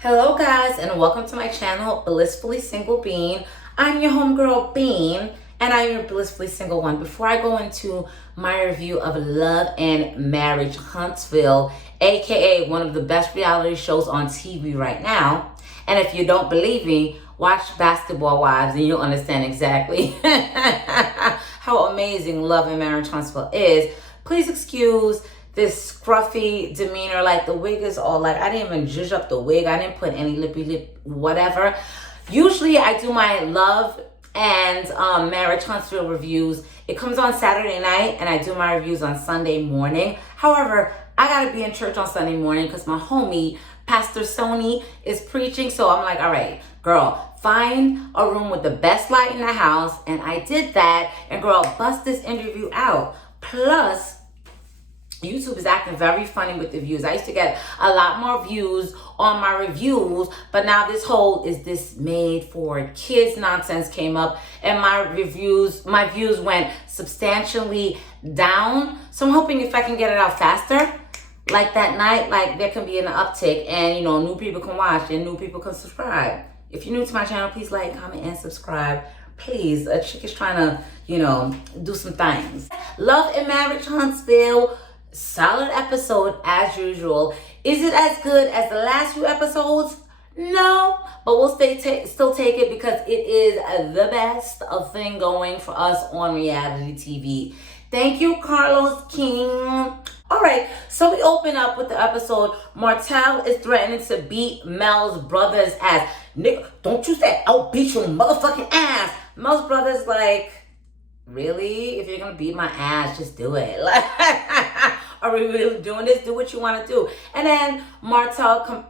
Hello guys, and welcome to my channel, Blissfully Single Bean. I'm your homegirl Bean, and I'm your blissfully single one. Before I go into my review of Love and Marriage Huntsville, aka one of the best reality shows on TV right now, and if you don't believe me, watch Basketball Wives and you'll understand exactly how amazing Love and Marriage Huntsville is. Please excuse this scruffy demeanor, like the wig is all like, I didn't even zhuzh up the wig. I didn't put any lippy lip, whatever. Usually I do my Love and Marriage Huntsville reviews. It comes on Saturday night and I do my reviews on Sunday morning. However, I gotta be in church on Sunday morning because my homie, Pastor Sony, is preaching. So I'm like, all right, girl, find a room with the best light in the house. And I did that, and girl, bust this interview out. Plus, YouTube is acting very funny with the views. I used to get a lot more views on my reviews, but now this whole is this made for kids nonsense came up, and my views went substantially down. So I'm hoping if I can get it out faster, like that night, like there can be an uptick, and you know, new people can watch and new people can subscribe. If you're new to my channel, please like, comment, and subscribe. Please, a chick is trying to, you know, do some things. Love and Marriage Huntsville. Solid episode as usual. Is it as good as the last few episodes? No, but we'll still take it because it is the best thing going for us on reality TV. Thank you, Carlos King. All right, so we open up with the episode. Martell is threatening to beat Mel's brother's ass. Nigga, don't you say I'll beat your motherfucking ass. Mel's brother's like, really? If you're gonna beat my ass, just do it. Like, are we really doing this? Do what you want to do. And then Martell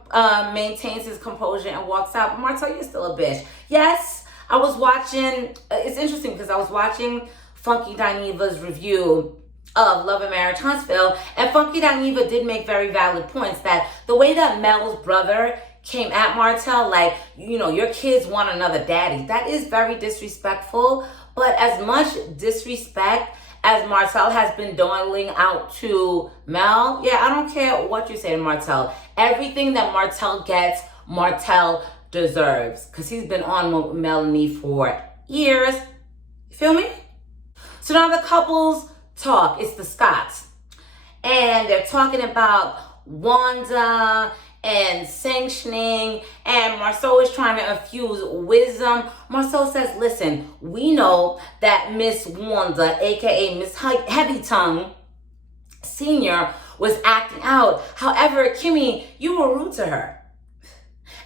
maintains his composure and walks out. But Martell, you're still a bitch. Yes, I was watching. It's interesting because I was watching Funky Dineva's review of Love and Marriage Huntsville, and Funky Dineva did make very valid points that the way that Mel's brother came at Martell, like, you know, your kids want another daddy, that is very disrespectful. But as much disrespect as Martell has been doling out to Mel, yeah, I don't care what you say to Martell. Everything that Martell gets, Martell deserves, because he's been on Melanie for years. You feel me? So now the couples talk. It's the Scotts. And they're talking about Wanda and sanctioning, and Marceau is trying to infuse wisdom. Marceau says, listen, we know that Miss Wanda, aka Miss Heavy Tongue Senior, was acting out. However, Kimmy, you were rude to her.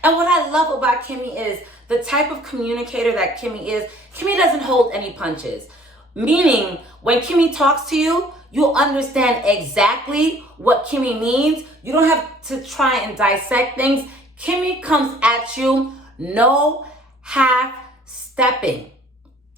And what I love about Kimmy is the type of communicator that Kimmy is. Kimmy doesn't hold any punches. Meaning, when Kimmy talks to you, you'll understand exactly what Kimmy means. You don't have to try and dissect things. Kimmy comes at you, no half stepping.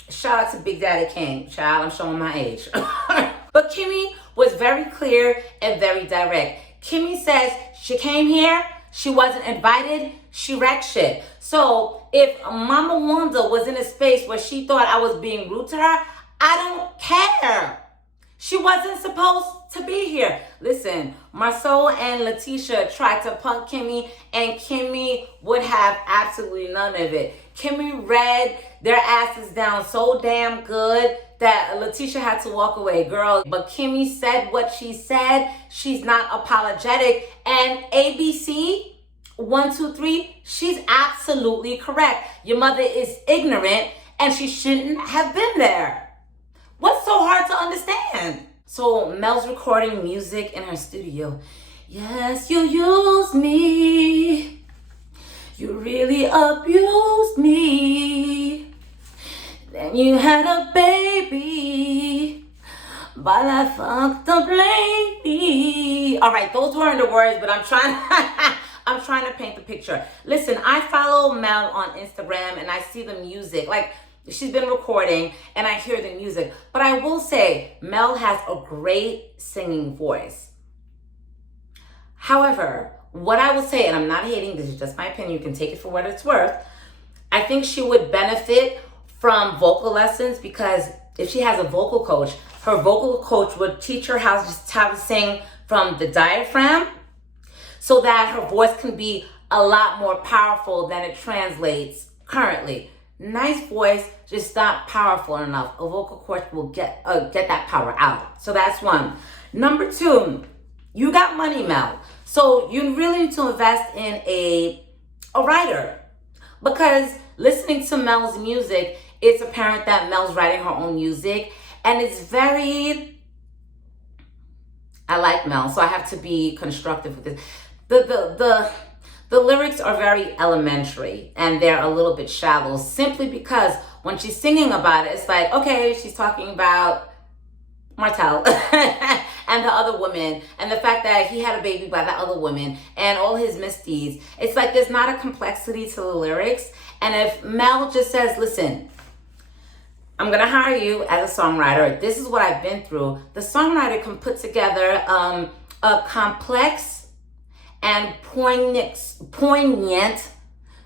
Shout out to Big Daddy King. Child, I'm showing my age. But Kimmy was very clear and very direct. Kimmy says she came here, she wasn't invited, she wrecked shit. So if Mama Wanda was in a space where she thought I was being rude to her, I don't care. She wasn't supposed to be here. Listen, Marceau and Letitia tried to punk Kimmy, and Kimmy would have absolutely none of it. Kimmy read their asses down so damn good that Letitia had to walk away, girl. But Kimmy said what she said. She's not apologetic. And ABC 123, she's absolutely correct. Your mother is ignorant, and she shouldn't have been there. What's so hard to understand? So Mel's recording music in her studio. Yes, you used me. You really abused me. Then you had a baby, but I fucked up lady. All right, those weren't the words, but I'm trying to paint the picture. Listen, I follow Mel on Instagram and I see the music. Like, she's been recording and I hear the music. But I will say, Mel has a great singing voice. However, what I will say, and I'm not hating, this is just my opinion, you can take it for what it's worth. I think she would benefit from vocal lessons, because if she has a vocal coach, her vocal coach would teach her how to sing from the diaphragm so that her voice can be a lot more powerful than it translates currently. Nice voice, just not powerful enough. A vocal cord will get that power out. So that's one. Number two, you got money, Mel. So you really need to invest in a writer, because listening to Mel's music, it's apparent that Mel's writing her own music, and it's very, I like Mel, so I have to be constructive with this. The lyrics are very elementary and they're a little bit shallow, simply because when she's singing about it, it's like, okay, she's talking about Martell and the other woman, and the fact that he had a baby by that other woman and all his misdeeds. It's like there's not a complexity to the lyrics. And if Mel just says, listen, I'm going to hire you as a songwriter. This is what I've been through. The songwriter can put together a complex and poignant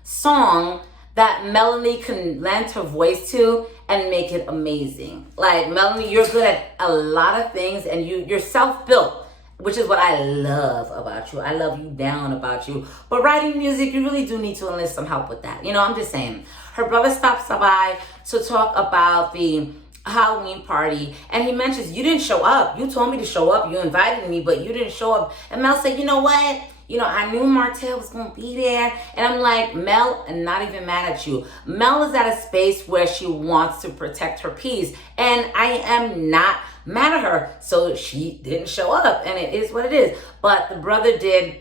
song that Melanie can lend her voice to and make it amazing. Like, Melanie, you're good at a lot of things, and you're self-built, which is what I love about you. I love you down about you. But writing music, you really do need to enlist some help with that. You know, I'm just saying. Her brother stops by to talk about the Halloween party, and he mentions, you didn't show up. You told me to show up. You invited me, but you didn't show up. And Mel said, you know what? You know, I knew Martell was going to be there. And I'm like, Mel, I'm not even mad at you. Mel is at a space where she wants to protect her peace. And I am not mad at her. So she didn't show up, and it is what it is. But the brother did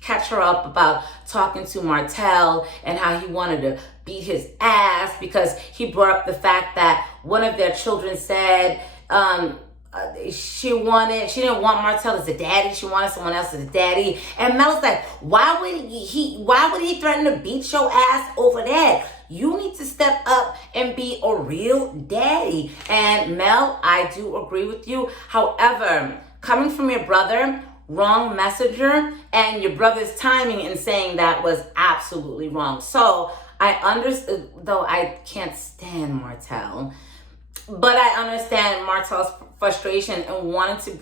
catch her up about talking to Martell and how he wanted to beat his ass, because he brought up the fact that one of their children said, she didn't want Martell as a daddy. She wanted someone else as a daddy. And Mel's like, why would he threaten to beat your ass over that? You need to step up and be a real daddy. And Mel, I do agree with you. However, coming from your brother, wrong messenger, and your brother's timing in saying that was absolutely wrong. So I understand, though I can't stand Martell, but I understand Martell's frustration and wanting to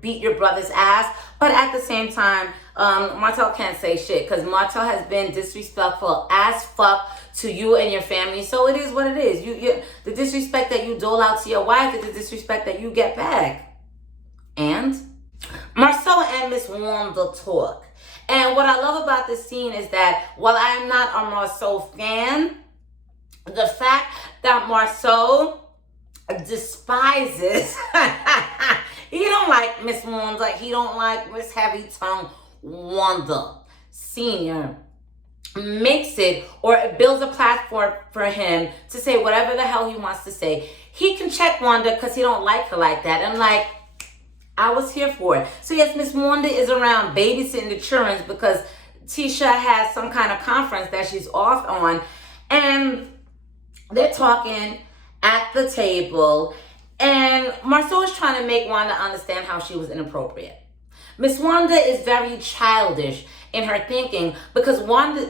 beat your brother's ass. But at the same time, Martell can't say shit, because Martell has been disrespectful as fuck to you and your family. So it is what it is. You the disrespect that you dole out to your wife is the disrespect that you get back. And Marcel and Miss Wanda talk. And what I love about this scene is that while I'm not a Marceau fan, the fact that Marceau despises he don't like Miss Wanda, he don't like Miss Heavy Tongue Wanda Senior, makes it, or it builds a platform for him to say whatever the hell he wants to say. He can check Wanda because he don't like her like that. And like, I was here for it. So yes, Miss Wanda is around babysitting the children because Tisha has some kind of conference that she's off on, and they're talking at the table, and Marceau is trying to make Wanda understand how she was inappropriate. Miss Wanda is very childish in her thinking, because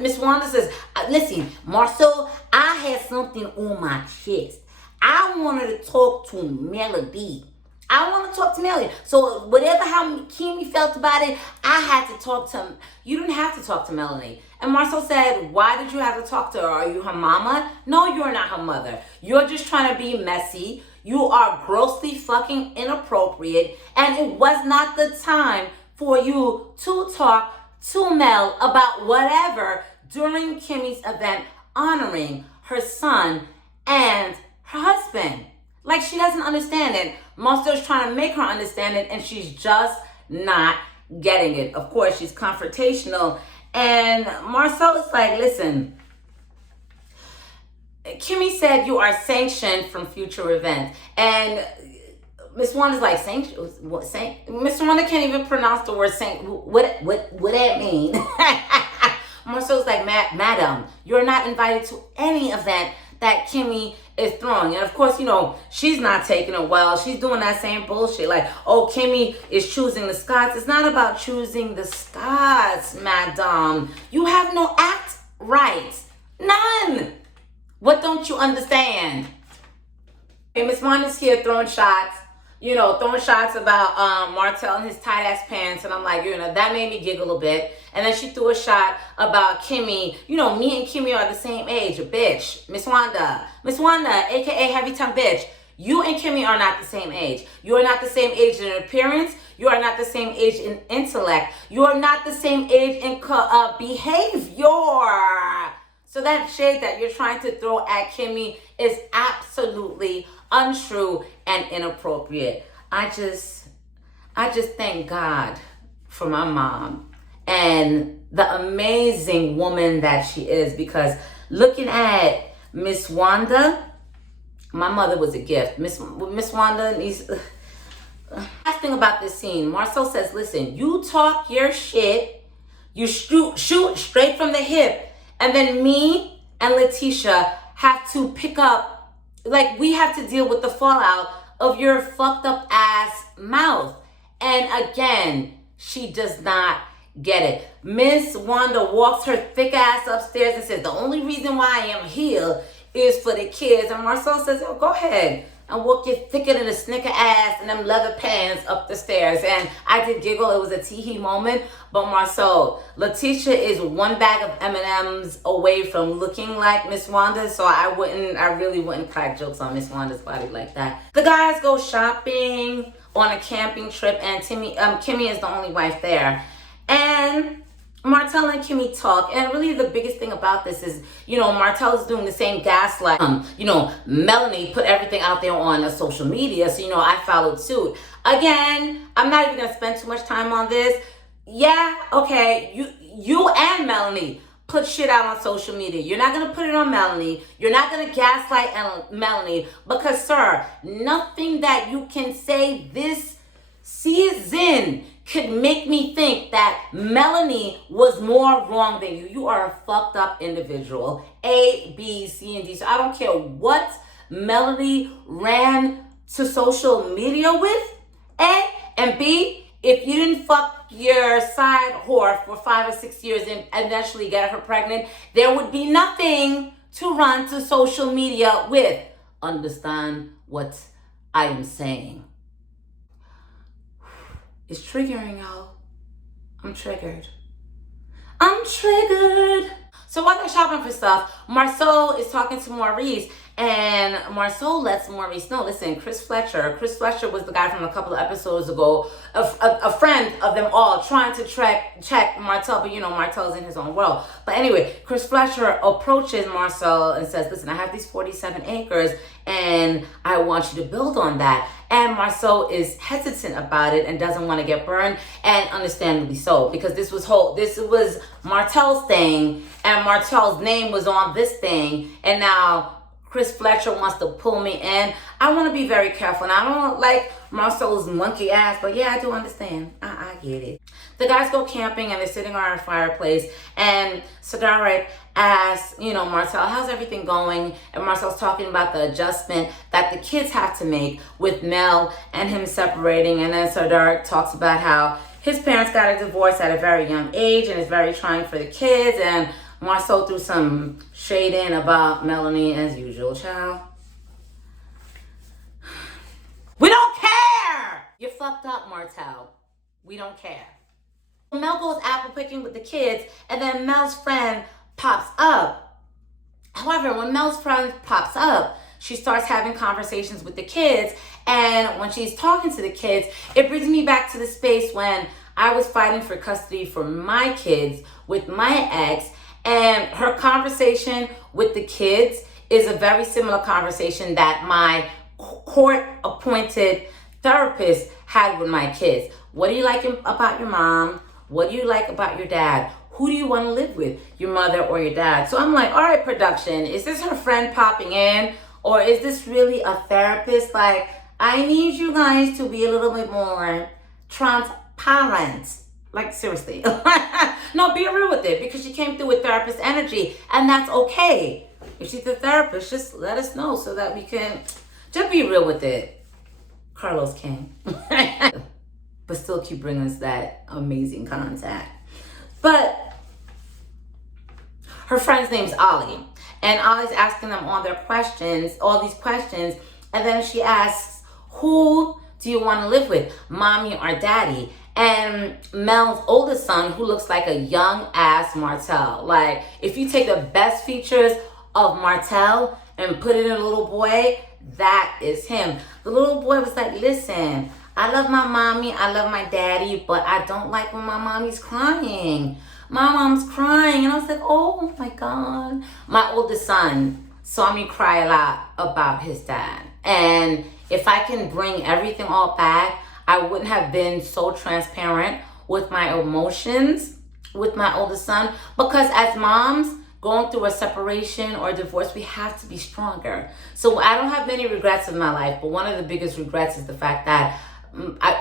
Miss Wanda says, listen, Marceau, I had something on my chest. I wanted to talk to Melody. I want to talk to Melody. So whatever how Kimmy felt about it, I had to talk to him. You didn't have to talk to Melanie. And Marceau said, why did you have to talk to her? Are you her mama? No, you're not her mother. You're just trying to be messy. You are grossly fucking inappropriate. And it was not the time for you to talk to Mel about whatever during Kimmy's event honoring her son and her husband. Like, she doesn't understand it. Marceau's trying to make her understand it, and she's just not getting it. Of course, she's confrontational. And Marceau is like, listen, Kimmy said you are sanctioned from future events. And Miss Wanda's like, sanctioned? What? Miss Wanda can't even pronounce the word sanctioned. What that mean? Marceau's like, madam, you're not invited to any event that Kimmy is throwing. And of course, you know, she's not taking it well. She's doing that same bullshit. Like, oh, Kimmy is choosing the Scots. It's not about choosing the Scots, madam. You have no act rights. None. What don't you understand? Okay, Miss Wanda's here throwing shots throwing shots about Martell and his tight ass pants, and I'm like, that made me giggle a bit. And then she threw a shot about Kimmy. Me and Kimmy are the same age, bitch. Miss Wanda, aka Heavy Tongue Bitch. You and Kimmy are not the same age. You are not the same age in appearance. You are not the same age in intellect. You are not the same age in behavior. So that shade that you're trying to throw at Kimmy is absolutely untrue and inappropriate. I just thank God for my mom and the amazing woman that she is, because looking at Miss Wanda, my mother was a gift. Miss Wanda needs. Last thing about this scene, Marcel says, listen, you talk your shit, you shoot straight from the hip, and then me and Letitia have to pick up, like, we have to deal with the fallout of your fucked up ass mouth. And again, she does not get it. Miss Wanda walks her thick ass upstairs and says, the only reason why I am here is for the kids. And Marcel says, oh, go ahead and walk your thicker than a snicker ass and them leather pants up the stairs. And I did giggle. It was a tee-hee moment. But Marcel, Letitia is one bag of M&Ms away from looking like Miss Wanda. So I really wouldn't crack jokes on Miss Wanda's body like that. The guys go shopping on a camping trip, and Kimmy is the only wife there. And Martell and Kimmy talk, and really the biggest thing about this is, Martell is doing the same gaslight. Melanie put everything out there on social media, so I followed suit. Again, I'm not even gonna spend too much time on this. Yeah, okay, you and Melanie put shit out on social media. You're not gonna put it on Melanie. You're not gonna gaslight Melanie, because, sir, nothing that you can say this season could make me think that Melanie was more wrong than you. You are a fucked up individual. A, B, C, and D. So I don't care what Melanie ran to social media with. A, and B, if you didn't fuck your side whore for 5 or 6 years and eventually get her pregnant, there would be nothing to run to social media with. Understand what I am saying? It's triggering, y'all. I'm triggered. So while they're shopping for stuff, Marceau is talking to Maurice, and Marceau lets Maurice know, listen, Chris Fletcher was the guy from a couple of episodes ago, a friend of them all, trying to check Martell, but Martell's in his own world. But anyway, Chris Fletcher approaches Marcel and says, listen, I have these 47 acres and I want you to build on that. And Marceau is hesitant about it and doesn't want to get burned, and understandably so, because this was Martell's thing, and Martell's name was on this thing, and now Chris Fletcher wants to pull me in. I want to be very careful, and I don't like Marceau's monkey ass, but yeah, I do understand. I get it. The guys go camping, and they're sitting around a fireplace, and Cedric asks, Marcel, how's everything going? And Marcel's talking about the adjustment that the kids have to make with Mel and him separating, and then Cedric talks about how his parents got a divorce at a very young age, and it's very trying for the kids, and Marcel threw some shade in about Melanie as usual, child. We don't care! You're fucked up, Martell. We don't care. Mel goes apple picking with the kids, and then Mel's friend pops up. However, when Mel's friend pops up, she starts having conversations with the kids, and when she's talking to the kids, it brings me back to the space when I was fighting for custody for my kids with my ex, and her conversation with the kids is a very similar conversation that my court-appointed therapist had with my kids. What do you like about your mom? What do you like about your dad? Who do you want to live with, your mother or your dad? So I'm like, all right, production, is this her friend popping in? Or is this really a therapist? Like, I need you guys to be a little bit more transparent. Like, seriously. No, be real with it, because she came through with therapist energy, and that's okay. If she's a therapist, just let us know so that we can just be real with it. Carlos King. But still keep bringing us that amazing contact. But her friend's name's Ollie, and Ollie's asking them all these questions, and then she asks, who do you want to live with, mommy or daddy? And Mel's oldest son, who looks like a young ass Martell. Like, if you take the best features of Martell and put it in a little boy, that is him. The little boy was like, listen, I love my mommy, I love my daddy, but I don't like when my mommy's crying. My mom's crying. And I was like, oh my God. My oldest son saw me cry a lot about his dad. And if I can bring everything all back, I wouldn't have been so transparent with my emotions with my oldest son. Because as moms, going through a separation or a divorce, we have to be stronger. So I don't have many regrets in my life, but one of the biggest regrets is the fact that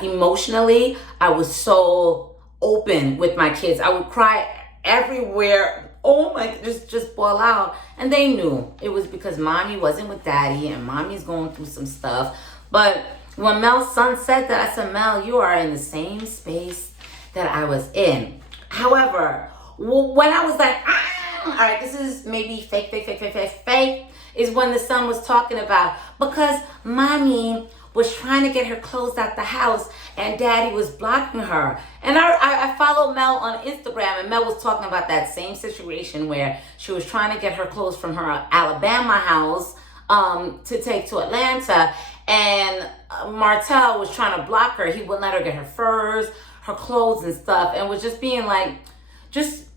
emotionally, I was so open with my kids. I would cry everywhere. Oh my, just bawl out. And they knew it was because mommy wasn't with daddy and mommy's going through some stuff. But when Mel's son said that, I said, Mel, you are in the same space that I was in. However, when I was like, all right, this is maybe fake, is when the son was talking about, because mommy was trying to get her clothes out the house and daddy was blocking her. And I followed Mel on Instagram, and Mel was talking about that same situation where she was trying to get her clothes from her Alabama house to take to Atlanta, and Martell was trying to block her. He wouldn't let her get her furs, her clothes and stuff, and was just being like, just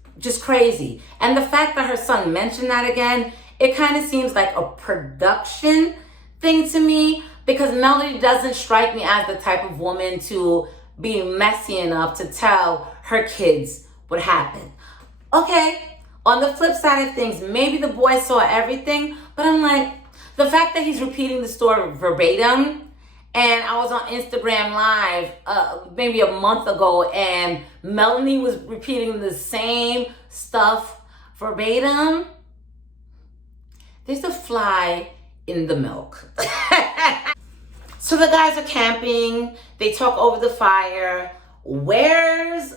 crazy. And the fact that her son mentioned that again, it kind of seems like a production thing to me, because Melody doesn't strike me as the type of woman to be messy enough to tell her kids what happened. Okay, on the flip side of things, maybe the boy saw everything, but I'm like, the fact that he's repeating the story verbatim, and I was on Instagram Live maybe a month ago, and Melanie was repeating the same stuff verbatim. There's a fly in the milk. So the guys are camping. They talk over the fire. Where's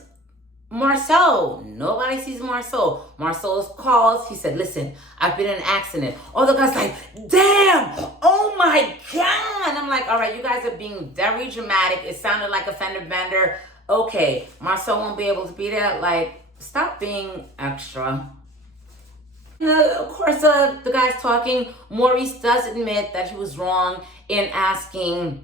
Marceau? Nobody sees Marceau. Marceau calls. He said, listen, I've been in an accident. All the guys like, damn, oh my God. I'm like, all right, you guys are being very dramatic. It sounded like a fender bender. Okay, Marceau won't be able to be there. Like, stop being extra. Of course, the guy's talking. Maurice does admit that he was wrong in asking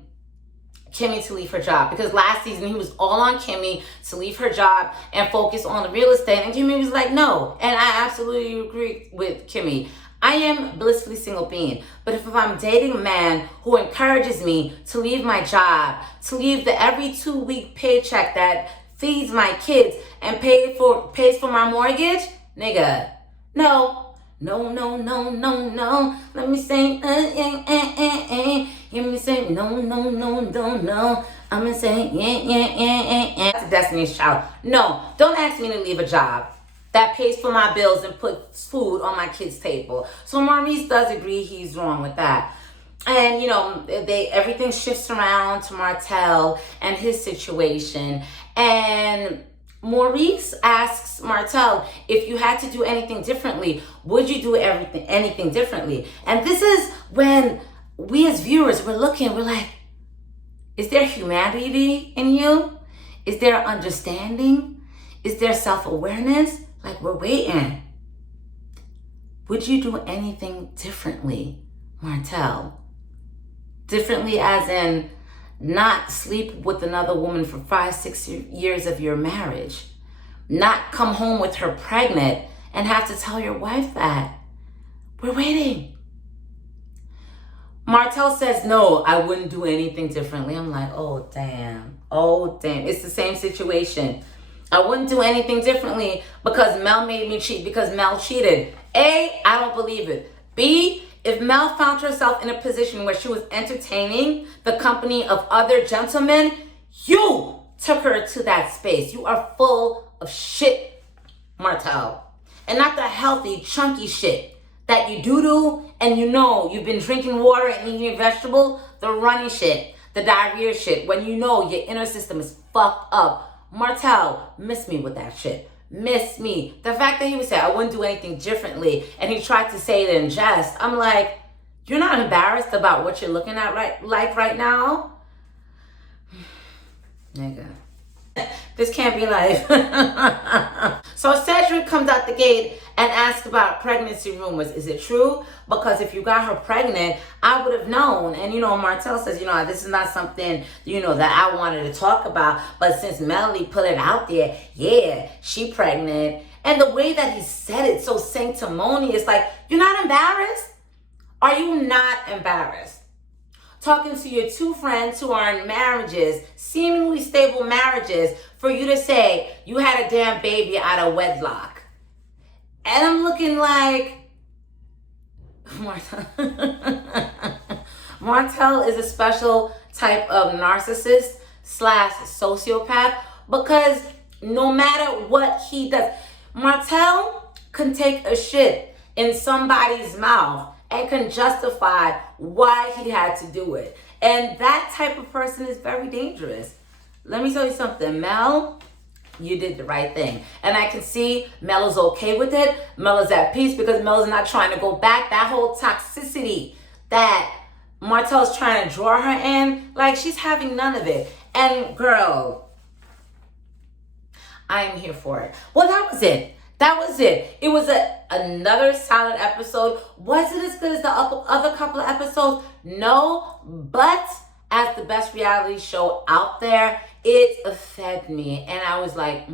Kimmy to leave her job, because last season he was all on Kimmy to leave her job and focus on the real estate, and Kimmy was like, no. And I absolutely agree with Kimmy. I am blissfully single being, but if I'm dating a man who encourages me to leave my job, to leave the every 2-week paycheck that feeds my kids and pays for my mortgage, nigga, no. No. Let me say, Let me say, no. I'm gonna say, yeah. That's Destiny's Child. No, don't ask me to leave a job that pays for my bills and puts food on my kids' table. So Maurice does agree he's wrong with that. And, you know, everything shifts around to Martell and his situation. And Maurice asks Martell, if you had to do anything differently, would you do anything differently? And this is when we as viewers, we're like, is there humanity in you? Is there understanding? Is there self-awareness? Like, we're waiting. Would you do anything differently, Martell? Differently as in not sleep with another woman for 5-6 years of your marriage. Not come home with her pregnant and have to tell your wife that. We're waiting. Martell says, no, I wouldn't do anything differently. I'm like, oh, damn. It's the same situation. I wouldn't do anything differently because Mel made me cheat, because Mel cheated. A, I don't believe it. B, if Mel found herself in a position where she was entertaining the company of other gentlemen, you took her to that space. You are full of shit, Martell. And not the healthy, chunky shit that you do, and you know you've been drinking water and eating vegetable, the runny shit, the diarrhea shit, when you know your inner system is fucked up. Martell, miss me with that shit. Miss me. The fact that he would say, I wouldn't do anything differently, and he tried to say it in jest, I'm like, you're not embarrassed about what you're looking at right now? Nigga. This can't be life. So Cedric comes out the gate and asks about pregnancy rumors. Is it true? Because if you got her pregnant, I would have known. And Martell says, this is not something, that I wanted to talk about. But since Melody put it out there, yeah, she pregnant. And the way that he said it, so sanctimonious, like, you're not embarrassed? Are you not embarrassed? Talking to your two friends who are in marriages, seemingly stable marriages, for you to say you had a damn baby out of wedlock. And I'm looking like, Martell is a special type of narcissist / sociopath, because no matter what he does, Martell can take a shit in somebody's mouth and can justify why he had to do it. And that type of person is very dangerous. Let me tell you something, Mel, you did the right thing. And I can see Mel is okay with it. Mel is at peace because Mel is not trying to go back. That whole toxicity that Martell's trying to draw her in, like, she's having none of it. And girl, I am here for it. Well, that was it. That was it. It was another solid episode. Was it as good as the other couple of episodes? No, but as the best reality show out there, it fed me. And I was like,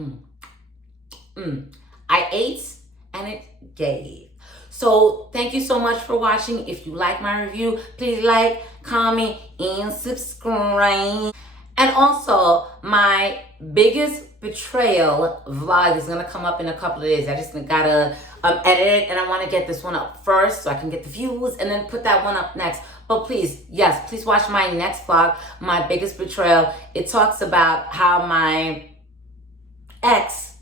I ate and it gave. So thank you so much for watching. If you like my review, please like, comment, and subscribe. And also, my biggest betrayal vlog is gonna come up in a couple of days. I just gotta edit it, and I wanna get this one up first so I can get the views and then put that one up next. But please, yes, please watch my next vlog, my biggest betrayal. It talks about how my ex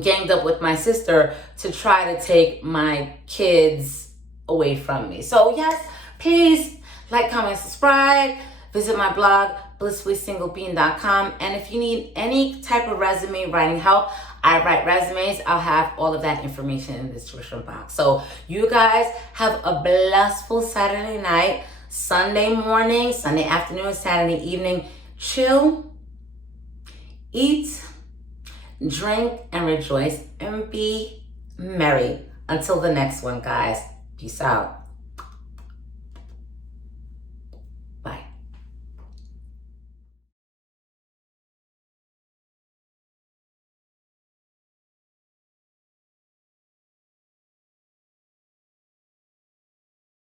ganged up with my sister to try to take my kids away from me. So yes, please like, comment, subscribe. Visit my blog, blissfullySingleBean.com. And if you need any type of resume writing help, I write resumes. I'll have all of that information in the description box. So you guys have a blissful Saturday night, Sunday morning, Sunday afternoon, Saturday evening. Chill, eat, drink, and rejoice, and be merry. Until the next one, guys. Peace out.